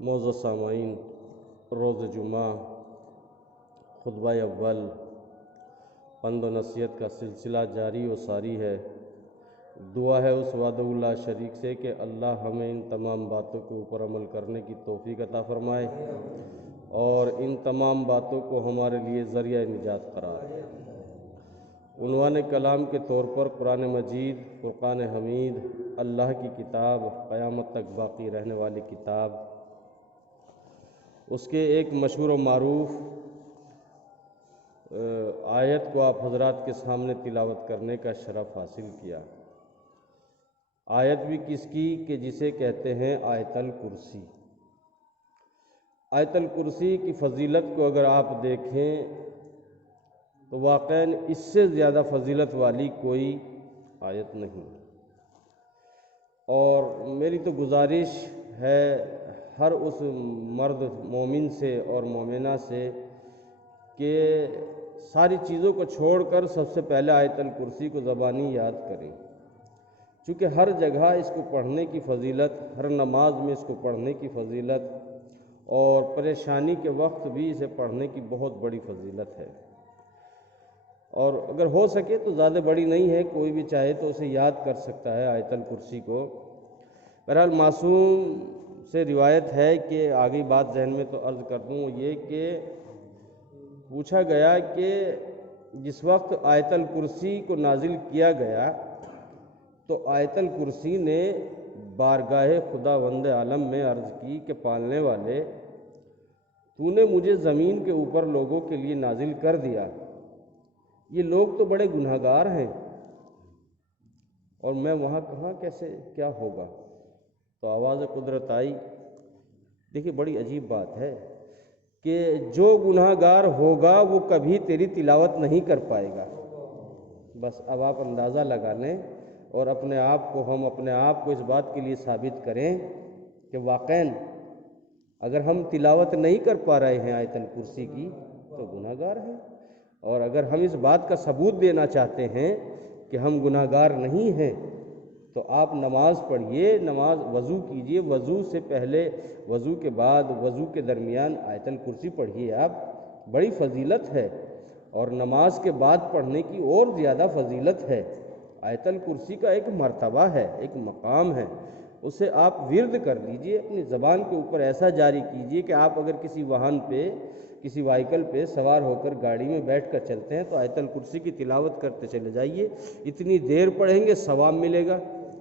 معزز سامعین، روز جمعہ خطبہ اول پند و نصیحت کا سلسلہ جاری و ساری ہے۔ دعا ہے اس وحدہ لا شریک سے کہ اللہ ہمیں ان تمام باتوں کے اوپر عمل کرنے کی توفیق عطا فرمائے اور ان تمام باتوں کو ہمارے لیے ذریعہ نجات قرار دے۔ عنوان کلام کے طور پر قرآن مجید، فرقان حمید، اللہ کی کتاب، قیامت تک باقی رہنے والی کتاب، اس کے ایک مشہور و معروف آیت کو آپ حضرات کے سامنے تلاوت کرنے کا شرف حاصل کیا۔ آیت بھی کس کی کہ جسے کہتے ہیں آیت الکرسی۔ آیت الکرسی کی فضیلت کو اگر آپ دیکھیں تو واقعاً اس سے زیادہ فضیلت والی کوئی آیت نہیں، اور میری تو گزارش ہے ہر اس مرد مومن سے اور مومنہ سے کہ ساری چیزوں کو چھوڑ کر سب سے پہلے آیت الکرسی کو زبانی یاد کریں، چونکہ ہر جگہ اس کو پڑھنے کی فضیلت، ہر نماز میں اس کو پڑھنے کی فضیلت اور پریشانی کے وقت بھی اسے پڑھنے کی بہت بڑی فضیلت ہے۔ اور اگر ہو سکے تو زیادہ بڑی نہیں ہے، کوئی بھی چاہے تو اسے یاد کر سکتا ہے آیت الکرسی کو۔ بہرحال معصوم سے روایت ہے کہ آگئی بات ذہن میں تو عرض کر دوں یہ کہ پوچھا گیا کہ جس وقت آیت الکرسی کو نازل کیا گیا تو آیت الکرسی نے بارگاہ خداوند عالم میں عرض کی کہ پالنے والے، تو نے مجھے زمین کے اوپر لوگوں کے لیے نازل کر دیا، یہ لوگ تو بڑے گناہگار ہیں اور میں وہاں کہاں کیسے کیا ہوگا؟ تو آواز قدرت آئی۔ دیکھیے بڑی عجیب بات ہے کہ جو گناہگار ہوگا وہ کبھی تیری تلاوت نہیں کر پائے گا۔ بس اب آپ اندازہ لگا لیں اور اپنے آپ کو اس بات کے لیے ثابت کریں کہ واقعاً اگر ہم تلاوت نہیں کر پا رہے ہیں آیت الکرسی کی تو گناہگار ہیں، اور اگر ہم اس بات کا ثبوت دینا چاہتے ہیں کہ ہم گناہگار نہیں ہیں تو آپ نماز پڑھیے، نماز وضو کیجئے، وضو سے پہلے، وضو کے بعد، وضو کے درمیان آیت الکرسی پڑھیے آپ، بڑی فضیلت ہے، اور نماز کے بعد پڑھنے کی اور زیادہ فضیلت ہے۔ آیت الکرسی کا ایک مرتبہ ہے، ایک مقام ہے، اسے آپ ورد کر لیجئے، اپنی زبان کے اوپر ایسا جاری کیجئے کہ آپ اگر کسی واہن پہ، کسی وائیکل پہ سوار ہو کر گاڑی میں بیٹھ کر چلتے ہیں تو آیت الکرسی کی تلاوت کرتے چلے جائیے، اتنی دیر پڑھیں گے ثواب ملے گا،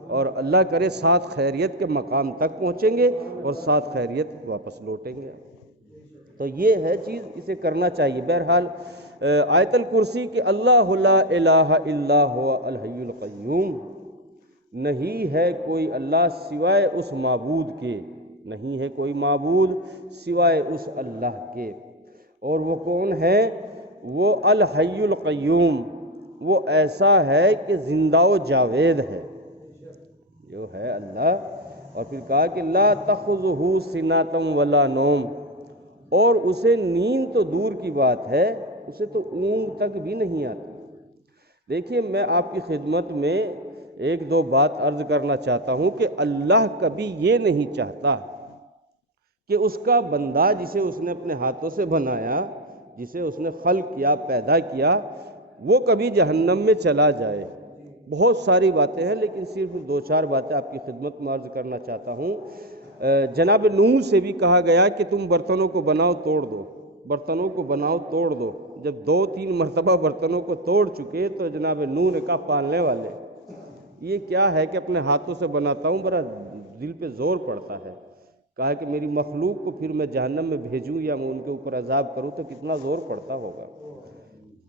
اور اللہ کرے ساتھ خیریت کے مقام تک پہنچیں گے اور ساتھ خیریت واپس لوٹیں گے۔ تو یہ ہے چیز، اسے کرنا چاہیے۔ بہرحال آیت الکرسی کہ اللہ لا الہ الا هو الحی القیوم، نہیں ہے کوئی اللہ سوائے اس معبود کے، نہیں ہے کوئی معبود سوائے اس اللہ کے، اور وہ کون ہے؟ وہ الحی القیوم، وہ ایسا ہے کہ زندہ و جاوید ہے، جو ہے اللہ۔ اور پھر کہا کہ لا تأخذہ سنۃ ولا نوم، اور اسے نیند تو دور کی بات ہے، اسے تو اونگ تک بھی نہیں آتی۔ دیکھیے میں آپ کی خدمت میں ایک دو بات عرض کرنا چاہتا ہوں کہ اللہ کبھی یہ نہیں چاہتا کہ اس کا بندہ جسے اس نے اپنے ہاتھوں سے بنایا، جسے اس نے خلق کیا، پیدا کیا، وہ کبھی جہنم میں چلا جائے۔ بہت ساری باتیں ہیں لیکن صرف دو چار باتیں آپ کی خدمت میں عرض کرنا چاہتا ہوں۔ جناب نوح سے بھی کہا گیا کہ تم برتنوں کو بناؤ توڑ دو، برتنوں کو بناؤ توڑ دو۔ جب 2-3 مرتبہ برتنوں کو توڑ چکے تو جناب نوح نے کہا پالنے والے، یہ کیا ہے کہ اپنے ہاتھوں سے بناتا ہوں، بڑا دل پہ زور پڑتا ہے۔ کہا کہ میری مخلوق کو پھر میں جہنم میں بھیجوں یا میں ان کے اوپر عذاب کروں تو کتنا زور پڑتا ہوگا۔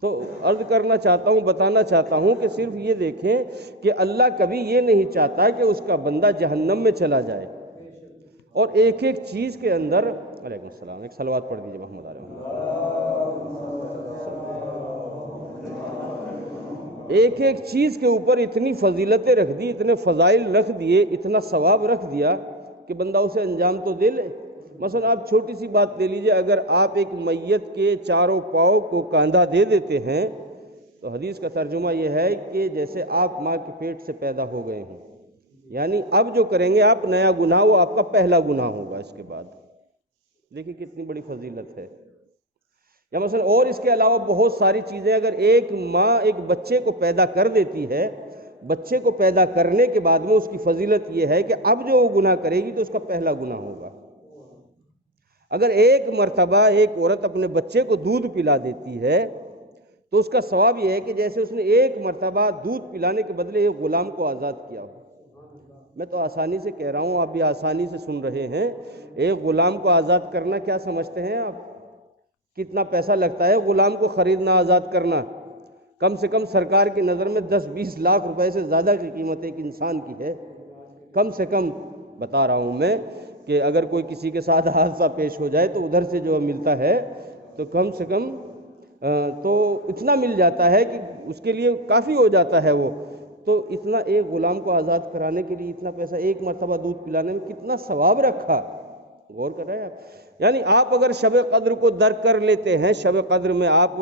تو عرض کرنا چاہتا ہوں، بتانا چاہتا ہوں کہ صرف یہ دیکھیں کہ اللہ کبھی یہ نہیں چاہتا کہ اس کا بندہ جہنم میں چلا جائے، اور ایک ایک چیز کے اندر، علیکم السلام، ایک صلوات پڑھ دیجئے محمد علیہ، ایک ایک چیز کے اوپر اتنی فضیلتیں رکھ دی، اتنے فضائل رکھ دیے، اتنا ثواب رکھ دیا کہ بندہ اسے انجام تو دے لے۔ مثلا آپ چھوٹی سی بات لے لیجئے، اگر آپ ایک میت کے چاروں پاؤں کو کاندھا دے دیتے ہیں تو حدیث کا ترجمہ یہ ہے کہ جیسے آپ ماں کے پیٹ سے پیدا ہو گئے ہوں، یعنی اب جو کریں گے آپ نیا گناہ، وہ آپ کا پہلا گناہ ہوگا اس کے بعد۔ دیکھیے کتنی بڑی فضیلت ہے. یا مثلا اور اس کے علاوہ بہت ساری چیزیں. اگر ایک ماں ایک بچے کو پیدا کر دیتی ہے، بچے کو پیدا کرنے کے بعد میں اس کی فضیلت یہ ہے کہ اب جو وہ گناہ کرے گی تو اس کا پہلا گناہ ہوگا. اگر ایک مرتبہ ایک عورت اپنے بچے کو دودھ پلا دیتی ہے تو اس کا ثواب یہ ہے کہ جیسے اس نے ایک مرتبہ دودھ پلانے کے بدلے ایک غلام کو آزاد کیا ہو. میں تو آسانی سے کہہ رہا ہوں، آپ بھی آسانی سے سن رہے ہیں. ایک غلام کو آزاد کرنا کیا سمجھتے ہیں آپ؟ کتنا پیسہ لگتا ہے غلام کو خریدنا، آزاد کرنا؟ کم سے کم سرکار کی نظر میں 10-20 لاکھ روپے سے زیادہ کی قیمت ایک انسان کی ہے. کم سے کم بتا رہا ہوں میں کہ اگر کوئی کسی کے ساتھ حادثہ پیش ہو جائے تو ادھر سے جو ملتا ہے تو کم سے کم تو اتنا مل جاتا ہے کہ اس کے لیے کافی ہو جاتا ہے. وہ تو اتنا ایک غلام کو آزاد کرانے کے لیے اتنا پیسہ، ایک مرتبہ دودھ پلانے میں کتنا ثواب رکھا. غور کر رہے ہیں آپ؟ یعنی آپ اگر شب قدر کو درک کر لیتے ہیں، شب قدر میں آپ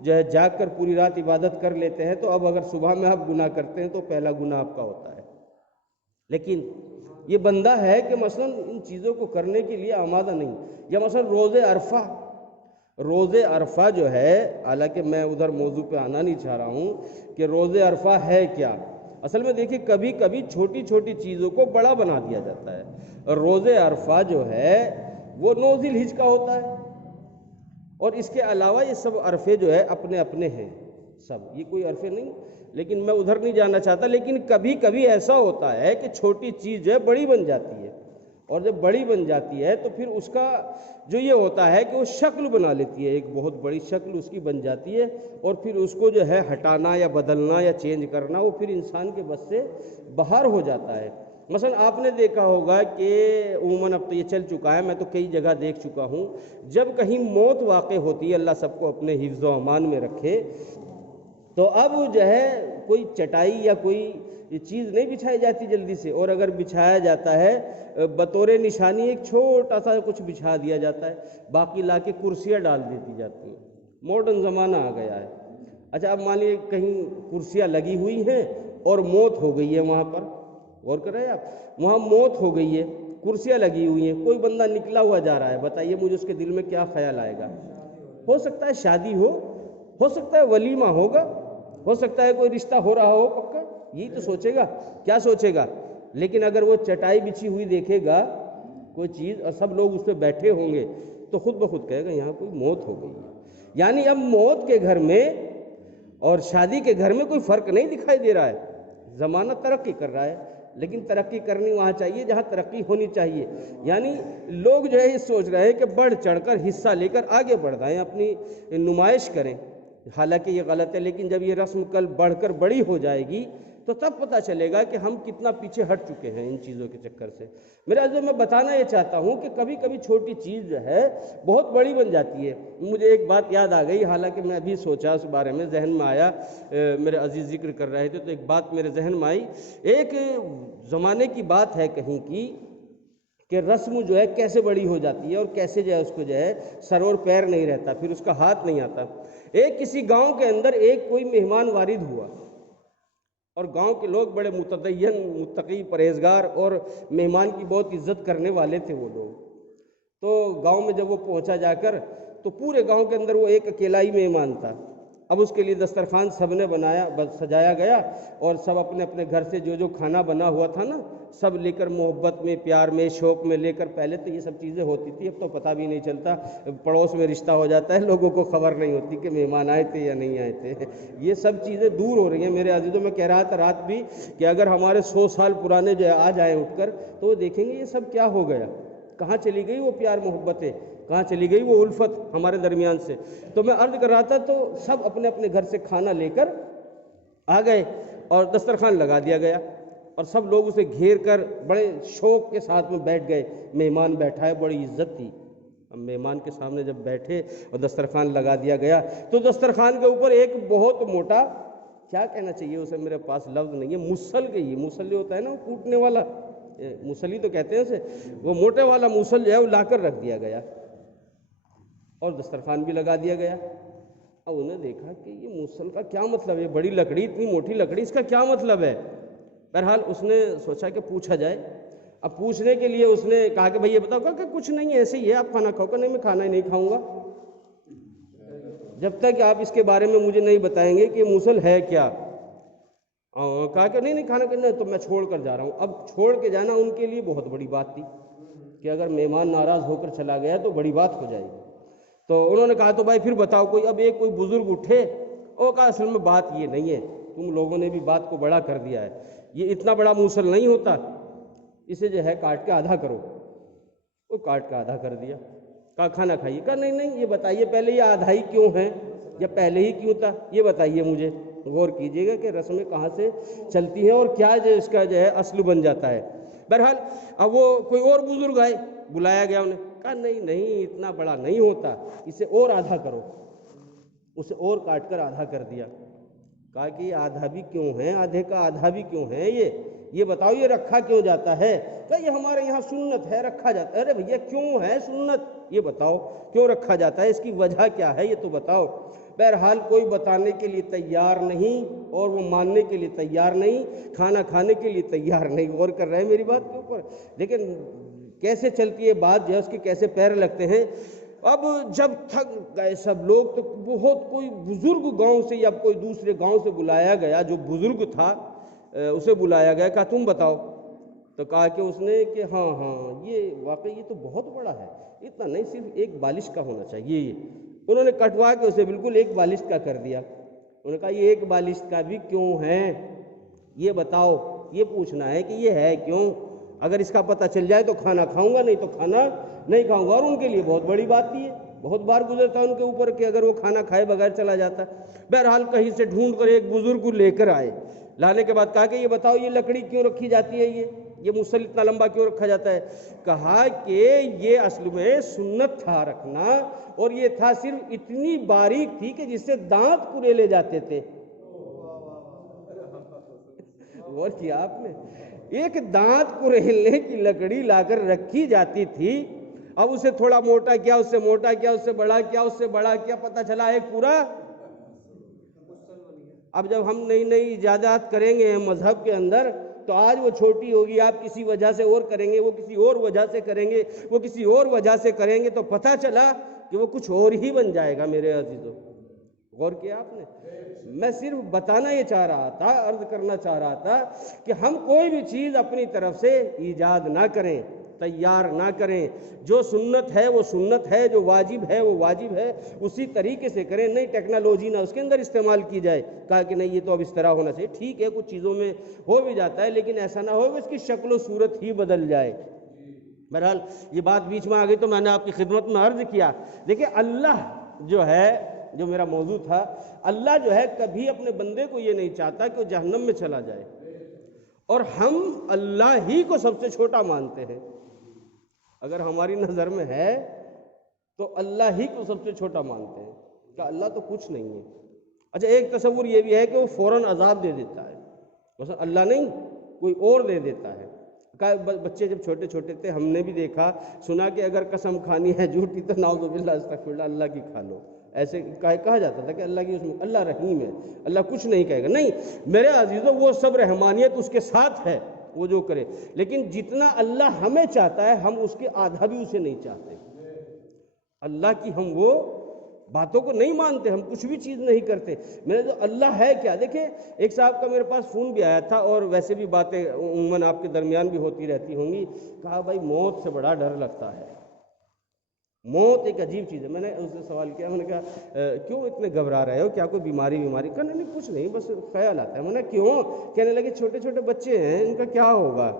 جو ہے جاگ کر پوری رات عبادت کر لیتے ہیں، تو اب اگر صبح میں آپ گناہ کرتے ہیں تو پہلا گناہ آپ کا ہوتا ہے. لیکن یہ بندہ ہے کہ مثلا ان چیزوں کو کرنے کے لیے آمادہ نہیں. یا مثلا روز عرفہ جو ہے، حالانکہ میں ادھر موضوع پہ آنا نہیں چاہ رہا ہوں کہ روز عرفہ ہے کیا. اصل میں دیکھیے کبھی کبھی چھوٹی چھوٹی چیزوں کو بڑا بنا دیا جاتا ہے. روز عرفہ جو ہے وہ 9 ذی الحجہ کا ہوتا ہے، اور اس کے علاوہ یہ سب عرفے جو ہے اپنے اپنے ہیں سب، یہ کوئی عرفے نہیں. لیکن میں ادھر نہیں جانا چاہتا. لیکن کبھی کبھی ایسا ہوتا ہے کہ چھوٹی چیز جو ہے بڑی بن جاتی ہے، اور جب بڑی بن جاتی ہے تو پھر اس کا جو یہ ہوتا ہے کہ وہ شکل بنا لیتی ہے، ایک بہت بڑی شکل اس کی بن جاتی ہے، اور پھر اس کو جو ہے ہٹانا یا بدلنا یا چینج کرنا وہ پھر انسان کے بس سے باہر ہو جاتا ہے. مثلا آپ نے دیکھا ہوگا کہ عموماً اب تو یہ چل چکا ہے، میں تو کئی جگہ دیکھ چکا ہوں، جب کہیں موت واقع ہوتی ہے، اللہ سب کو اپنے حفظ و امان میں رکھے، تو اب جو ہے کوئی چٹائی یا کوئی چیز نہیں بچھائی جاتی جلدی سے، اور اگر بچھایا جاتا ہے بطور نشانی ایک چھوٹا سا کچھ بچھا دیا جاتا ہے، باقی لا کے کرسیاں ڈال دیتی جاتی ہیں. ماڈرن زمانہ آ گیا ہے. اچھا اب مان لیجیے کہیں کرسیاں لگی ہوئی ہیں اور موت ہو گئی ہے وہاں پر. غور کر رہے ہیں آپ؟ وہاں موت ہو گئی ہے، کرسیاں لگی ہوئی ہیں، کوئی بندہ نکلا ہوا جا رہا ہے. بتائیے مجھے اس کے دل میں کیا خیال آئے گا؟ ہو سکتا ہے شادی ہو سکتا ہے ولیمہ ہوگا، ہو سکتا ہے کوئی رشتہ ہو رہا ہو پکا، یہی تو سوچے گا. کیا سوچے گا؟ لیکن اگر وہ چٹائی بچھی ہوئی دیکھے گا کوئی چیز اور سب لوگ اس پہ بیٹھے ہوں گے تو خود بخود کہے گا یہاں کوئی موت ہو گئی ہے. یعنی اب موت کے گھر میں اور شادی کے گھر میں کوئی فرق نہیں دکھائی دے رہا ہے. زمانہ ترقی کر رہا ہے، لیکن ترقی کرنی وہاں چاہیے جہاں ترقی ہونی چاہیے. یعنی لوگ جو ہے یہ سوچ رہے ہیں کہ بڑھ چڑھ کر حصہ لے کر آگے بڑھ جائیں، اپنی نمائش کریں. حالانکہ یہ غلط ہے. لیکن جب یہ رسم کل بڑھ کر بڑی ہو جائے گی تو تب پتہ چلے گا کہ ہم کتنا پیچھے ہٹ چکے ہیں ان چیزوں کے چکر سے. میرا جو میں بتانا یہ چاہتا ہوں کہ کبھی کبھی چھوٹی چیز جو ہے بہت بڑی بن جاتی ہے. مجھے ایک بات یاد آ گئی، حالانکہ میں ابھی سوچا اس بارے میں، ذہن میں آیا، میرے عزیز ذکر کر رہے تھے تو ایک بات میرے ذہن میں آئی. ایک زمانے کی بات ہے کہیں کی کہ رسم جو ہے کیسے بڑی ہو جاتی ہے اور کیسے جو ہے اس کو جو ہے سر اور پیر نہیں رہتا، پھر اس کا ہاتھ نہیں آتا. ایک کسی گاؤں کے اندر ایک کوئی مہمان وارد ہوا، اور گاؤں کے لوگ بڑے متدین، متقی، پرہیزگار اور مہمان کی بہت عزت کرنے والے تھے وہ لوگ. تو گاؤں میں جب وہ پہنچا جا کر تو پورے گاؤں کے اندر وہ ایک اکیلا ہی مہمان تھا. اب اس کے لیے دسترخوان سب نے بنایا، سجایا گیا، اور سب اپنے اپنے گھر سے جو جو کھانا بنا ہوا تھا نا سب لے کر، محبت میں، پیار میں، شوق میں لے کر. پہلے تو یہ سب چیزیں ہوتی تھی، اب تو پتہ بھی نہیں چلتا، پڑوس میں رشتہ ہو جاتا ہے، لوگوں کو خبر نہیں ہوتی کہ مہمان آئے تھے یا نہیں آئے تھے. یہ سب چیزیں دور ہو رہی ہیں میرے عزیزوں. میں کہہ رہا تھا رات بھی کہ اگر ہمارے 100 سال پرانے جو ہے آ جائیں اٹھ کر تو وہ دیکھیں گے یہ سب کیا ہو گیا، کہاں چلی گئی وہ پیار محبتیں، کہاں چلی گئی وہ الفت ہمارے درمیان سے. تو میں عرض کر رہا تھا تو سب اپنے اپنے گھر سے کھانا لے کر آ گئے اور دسترخوان لگا دیا گیا، اور سب لوگ اسے گھیر کر بڑے شوق کے ساتھ میں بیٹھ گئے. مہمان بیٹھا ہے، بڑی عزت تھی. اب مہمان کے سامنے جب بیٹھے اور دسترخوان لگا دیا گیا تو دسترخوان کے اوپر ایک بہت موٹا، کیا کہنا چاہیے اسے، میرے پاس لفظ نہیں ہے، مسل کے یہ مسل جو ہوتا ہے نا وہ کوٹنے والا، مسلی تو کہتے ہیں اسے، وہ موٹے والا مسل جو ہے وہ لا کر رکھ دیا گیا اور دسترخوان بھی لگا دیا گیا. اب انہیں دیکھا کہ یہ مسل کا کیا مطلب ہے، بڑی لکڑی، اتنی موٹی لکڑی، اس کا کیا مطلب ہے. بہرحال اس نے سوچا کہ پوچھا جائے. اب پوچھنے کے لیے اس نے کہا کہ بھئی یہ بتاؤ، کہ کچھ نہیں ایسے ہی ہے، آپ کھانا کھاؤ؟ کہ نہیں، میں کھانا ہی نہیں کھاؤں گا جب تک آپ اس کے بارے میں مجھے نہیں بتائیں گے کہ یہ موصل ہے کیا۔ کہا کہ نہیں کھانا کرنا ہے تو میں چھوڑ کر جا رہا ہوں۔ اب چھوڑ کے جانا ان کے لیے بہت بڑی بات تھی کہ اگر مہمان ناراض ہو کر چلا گیا تو بڑی بات ہو جائے گی۔ تو انہوں نے کہا تو بھائی پھر بتاؤ کوئی۔ اب ایک کوئی بزرگ اٹھے اور کہا اصل میں بات یہ نہیں ہے، تم لوگوں نے بھی بات کو بڑا کر دیا ہے، یہ اتنا بڑا موصل نہیں ہوتا، اسے جو ہے کاٹ کے آدھا کرو۔ وہ کاٹ کے آدھا کر دیا۔ کہا کھانا کھائیے۔ کہا نہیں یہ بتائیے پہلے یہ آدھا ہی کیوں ہے یا پہلے ہی کیوں تھا، یہ بتائیے مجھے۔ غور کیجئے گا کہ رسمیں کہاں سے چلتی ہیں اور کیا جو اس کا جو ہے اصل بن جاتا ہے۔ بہرحال اب وہ کوئی اور بزرگ آئے، بلایا گیا انہیں، کہا نہیں اتنا بڑا نہیں ہوتا، اسے اور آدھا کرو۔ اسے اور کاٹ کر آدھا کر دیا۔ کہا کہ یہ آدھا بھی کیوں ہے، آدھے کا آدھا بھی کیوں ہے، یہ بتاؤ یہ رکھا کیوں جاتا ہے؟ کہ یہ ہمارے یہاں سنت ہے، رکھا جاتا ہے۔ ارے بھیا کیوں ہے سنت، یہ بتاؤ کیوں رکھا جاتا ہے، اس کی وجہ کیا ہے، یہ تو بتاؤ۔ بہرحال کوئی بتانے کے لیے تیار نہیں اور وہ ماننے کے لیے تیار نہیں، کھانا کھانے کے لیے تیار نہیں۔ غور کر رہے ہیں میری بات کے اوپر؟ لیکن کیسے چلتی ہے بات، جو ہے اس کے کیسے پیر لگتے ہیں۔ اب جب تھک گئے سب لوگ تو بہت کوئی بزرگ گاؤں سے یا کوئی دوسرے گاؤں سے بلایا گیا، جو بزرگ تھا اسے بلایا گیا، کہا تم بتاؤ۔ تو کہا کہ اس نے کہ ہاں یہ واقعی یہ تو بہت بڑا ہے، اتنا نہیں، صرف ایک بالش کا ہونا چاہیے۔ یہ انہوں نے کٹوا کے اسے بالکل ایک بالش کا کر دیا۔ انہوں نے کہا یہ ایک بالش کا بھی کیوں ہے، یہ بتاؤ، یہ پوچھنا ہے کہ یہ ہے کیوں، اگر اس کا پتہ چل جائے تو کھانا کھاؤں گا، نہیں تو کھانا نہیں کھاؤں گا۔ اور ان کے لیے بہت بڑی بات تھی، بہت بار گزرتا ان کے اوپر کہ اگر وہ کھانا کھائے بغیر چلا جاتا۔ بہرحال کہیں سے ڈھونڈ کر ایک بزرگ کو لے کر آئے، لانے کے بعد کہا کہ یہ بتاؤ یہ لکڑی کیوں رکھی جاتی ہے، یہ موصل اتنا لمبا کیوں رکھا جاتا ہے؟ کہا کہ یہ اصل میں سنت تھا رکھنا، اور یہ تھا صرف اتنی باریک تھی کہ جس سے دانت کریلے جاتے تھے۔ غور کیا آپ نے؟ ایک دانت کریلنے کی لکڑی لا کر رکھی جاتی تھی۔ اب اسے تھوڑا موٹا کیا، اس سے موٹا کیا، اس سے بڑا کیا، اس سے بڑا کیا، پتہ چلا ایک پورا۔ اب جب ہم نئی ایجادات کریں گے مذہب کے اندر تو آج وہ چھوٹی ہوگی، آپ کسی وجہ سے اور کریں گے، وہ کسی اور وجہ سے کریں گے، وہ کسی اور وجہ سے کریں گے، تو پتہ چلا کہ وہ کچھ اور ہی بن جائے گا۔ میرے عزیزو، غور کیا آپ نے؟ میں صرف بتانا یہ چاہ رہا تھا، عرض کرنا چاہ رہا تھا کہ ہم کوئی بھی چیز اپنی طرف سے ایجاد نہ کریں، تیار نہ کریں۔ جو سنت ہے وہ سنت ہے، جو واجب ہے وہ واجب ہے، اسی طریقے سے کریں۔ نئی ٹیکنالوجی نہ اس کے اندر استعمال کی جائے، کہا کہ نہیں یہ تو اب اس طرح ہونا چاہیے۔ ٹھیک ہے کچھ چیزوں میں ہو بھی جاتا ہے، لیکن ایسا نہ ہو کہ اس کی شکل و صورت ہی بدل جائے۔ بہرحال یہ بات بیچ میں آ گئی تو میں نے آپ کی خدمت میں عرض کیا۔ دیکھیں اللہ جو ہے، جو میرا موضوع تھا، اللہ جو ہے کبھی اپنے بندے کو یہ نہیں چاہتا کہ وہ جہنم میں چلا جائے، اور ہم اللہ ہی کو سب سے چھوٹا مانتے ہیں۔ اگر ہماری نظر میں ہے تو اللہ ہی کو سب سے چھوٹا مانتے ہیں کہ اللہ تو کچھ نہیں ہے۔ اچھا ایک تصور یہ بھی ہے کہ وہ فوراً عذاب دے دیتا ہے، مثلا اللہ نہیں کوئی اور دے دیتا ہے۔ بچے جب چھوٹے چھوٹے تھے ہم نے بھی دیکھا سنا کہ اگر قسم کھانی ہے جھوٹی تو نعوذ باللہ استغفر اللہ، اللہ کی کھا لو، ایسے کہا جاتا تھا کہ اللہ کی، اس میں اللہ رحیم ہے، اللہ کچھ نہیں کہے گا۔ نہیں میرے عزیزو، وہ سب رحمانیت اس کے ساتھ ہے، وہ جو کرے، لیکن جتنا اللہ ہمیں چاہتا ہے ہم اس کے آدھا بھی اسے نہیں چاہتے۔ اللہ کی ہم وہ باتوں کو نہیں مانتے، ہم کچھ بھی چیز نہیں کرتے۔ میرے جو اللہ ہے کیا، دیکھیں ایک صاحب کا میرے پاس فون بھی آیا تھا، اور ویسے بھی باتیں عموماً آپ کے درمیان بھی ہوتی رہتی ہوں گی۔ کہا بھائی موت سے بڑا ڈر لگتا ہے، موت ایک عجیب چیز ہے۔ میں نے اس سے سوال کیا، میں نے کہا کیوں اتنے گھبرا رہے ہو، کیا کوئی بیماری؟ کہا نہیں کچھ نہیں، بس خیال آتا ہے۔ میں نے کیوں؟ کہنے لگے چھوٹے چھوٹے بچے ہیں، ان کا کیا ہوگا؟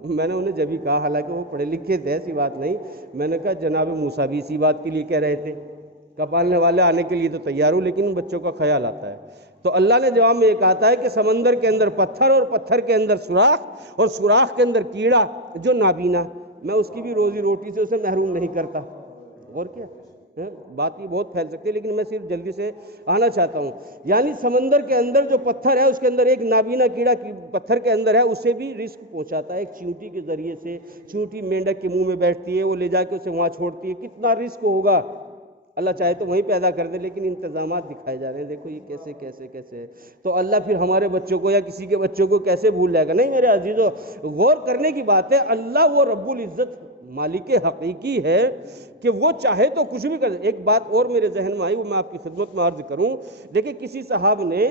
میں نے انہیں جبھی کہا، حالانکہ وہ پڑھے لکھے تھے، ایسی بات نہیں، میں نے کہا جناب موسیٰ بھی اسی بات کے لیے کہہ رہے تھے، پالنے والے آنے کے لیے تو تیار ہوں، لیکن ان بچوں کا خیال آتا ہے۔ تو اللہ نے جواب میں یہ کہا ہے کہ سمندر کے اندر پتھر، اور پتھر کے اندر سوراخ، اور سوراخ کے اندر کیڑا جو نابینا، میں اس کی بھی روزی روٹی سے اسے محروم نہیں کرتا۔ اور کیا بات یہ بہت پھیل سکتی ہے، لیکن میں صرف جلدی سے آنا چاہتا ہوں۔ یعنی سمندر کے اندر جو پتھر ہے اس کے اندر ایک نابینا کیڑا پتھر کے اندر ہے، اسے بھی رزق پہنچاتا ہے ایک چیونٹی کے ذریعے سے۔ چیونٹی مینڈک کے منہ میں بیٹھتی ہے، وہ لے جا کے اسے وہاں چھوڑتی ہے، کتنا رزق ہوگا۔ اللہ چاہے تو وہیں پیدا کر دے، لیکن انتظامات دکھائے جا رہے ہیں، دیکھو یہ کیسے کیسے کیسے ہے۔ تو اللہ پھر ہمارے بچوں کو یا کسی کے بچوں کو کیسے بھول جائے گا؟ نہیں میرے عزیزو، غور کرنے کی بات ہے، اللہ وہ رب العزت مالک حقیقی ہے کہ وہ چاہے تو کچھ بھی کر دے۔ ایک بات اور میرے ذہن میں آئی، وہ میں آپ کی خدمت میں عرض کروں۔ دیکھیں کسی صاحب نے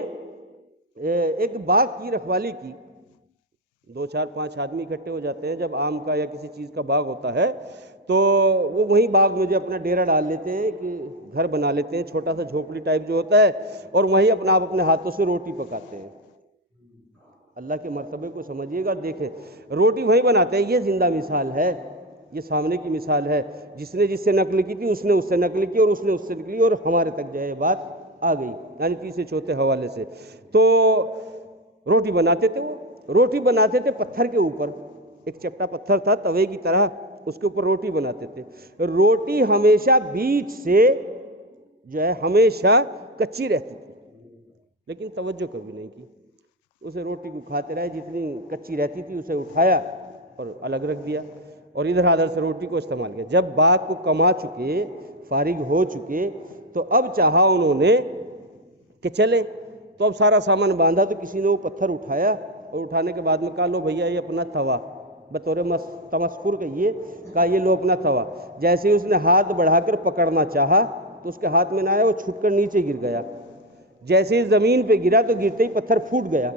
ایک باغ کی رکھوالی کی، 2 4 5 آدمی اکٹھے ہو جاتے ہیں، جب آم کا یا کسی چیز کا باغ ہوتا ہے تو وہ وہیں باغ میں جو اپنا ڈیرا ڈال لیتے ہیں، کہ گھر بنا لیتے ہیں، چھوٹا سا جھوپڑی ٹائپ جو ہوتا ہے، اور وہیں آپ اپنے ہاتھوں سے روٹی پکاتے ہیں۔ اللہ کے مرتبے کو سمجھیے گا، دیکھیں روٹی وہیں بناتے ہیں۔ یہ زندہ مثال ہے، یہ سامنے کی مثال ہے، جس نے جس سے نقل کی تھی اس نے اس سے نقل کی، اور اس نے اس سے نقلی، اور ہمارے تک جو ہے یہ بات آ گئی، یعنی تیسرے چوتھے حوالے سے۔ تو روٹی بناتے تھے، وہ روٹی بناتے تھے پتھر کے اوپر، ایک چپٹا پتھر تھا توے کی طرح، اس کے اوپر روٹی بناتے تھے۔ روٹی ہمیشہ بیچ سے جو ہے ہمیشہ کچی رہتی تھی، لیکن توجہ کبھی نہیں کی، اسے روٹی کو کھاتے رہے، جتنی کچی رہتی تھی اسے اٹھایا اور الگ رکھ دیا، اور ادھر ادھر سے روٹی کو استعمال کیا۔ جب باغ کو کما چکے، فارغ ہو چکے، تو اب چاہا انہوں نے کہ چلے، تو اب سارا سامان باندھا، تو کسی نے وہ پتھر اٹھایا، اور اٹھانے کے بعد میں کہا لو بھیا یہ اپنا توا، بطور تمسخر کہیے، کہا یہ لو اپنا توا۔ جیسے ہی اس نے ہاتھ بڑھا کر پکڑنا چاہا تو اس کے ہاتھ میں نہ آیا، وہ چھٹ کر نیچے گر گیا۔ جیسے ہی زمین پہ گرا تو گرتے ہی پتھر پھوٹ گیا،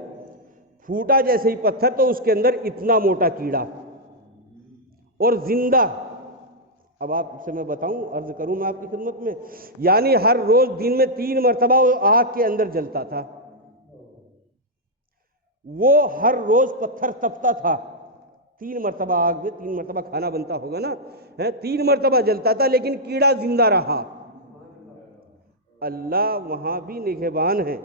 پھوٹا جیسے ہی پتھر تو اس کے اندر اتنا موٹا کیڑا اور زندہ۔ اب آپ سے میں بتاؤں، عرض کروں میں آپ کی خدمت میں، یعنی ہر روز دن میں 3 مرتبہ وہ آگ کے اندر جلتا تھا، وہ ہر روز پتھر تپتا تھا، 3 مرتبہ آگ میں 3 مرتبہ کھانا بنتا ہوگا نا، 3 مرتبہ جلتا تھا، لیکن کیڑا زندہ رہا۔ اللہ وہاں بھی نگہبان ہے،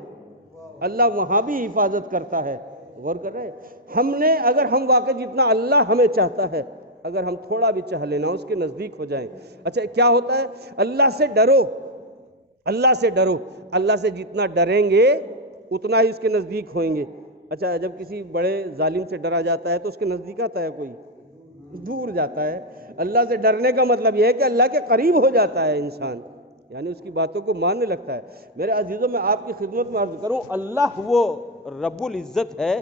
اللہ وہاں بھی حفاظت کرتا ہے۔ غور کر رہے ہم نے، اگر ہم واقع جتنا اللہ ہمیں چاہتا ہے، اگر ہم تھوڑا بھی چاہ لینا اس کے نزدیک ہو جائیں۔ اچھا کیا ہوتا ہے؟ اللہ سے ڈرو، اللہ سے ڈرو، اللہ سے جتنا ڈریں گے اتنا ہی اس کے نزدیک ہوئیں گے۔ اچھا جب کسی بڑے ظالم سے ڈرا جاتا ہے تو اس کے نزدیک آتا ہے کوئی؟ دور جاتا ہے۔ اللہ سے ڈرنے کا مطلب یہ ہے کہ اللہ کے قریب ہو جاتا ہے انسان، یعنی اس کی باتوں کو ماننے لگتا ہے۔ میرے عزیزوں میں آپ کی خدمت میں عرض کروں، اللہ وہ رب العزت ہے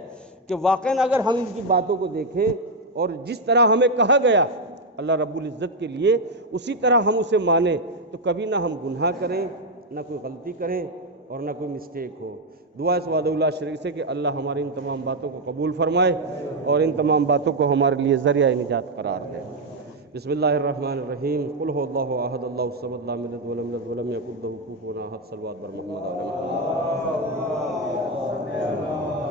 کہ واقعاً اگر ہم ان کی باتوں کو دیکھیں اور جس طرح ہمیں کہا گیا اللہ رب العزت کے لیے، اسی طرح ہم اسے مانیں، تو کبھی نہ ہم گناہ کریں، نہ کوئی غلطی کریں، اور نہ کوئی مسٹیک ہو۔ دعا اس وحدہ اللہ شریک سے کہ اللہ ہماری ان تمام باتوں کو قبول فرمائے اور ان تمام باتوں کو ہمارے لیے ذریعہ نجات قرار دے۔ بسم اللہ الرحمن الرحیم، قل هو اللہ احد اللہ الصمد لم یلد ولم یولد ولم یکن له کفوا احد۔ صلوات بر محمد علیہ وسلم۔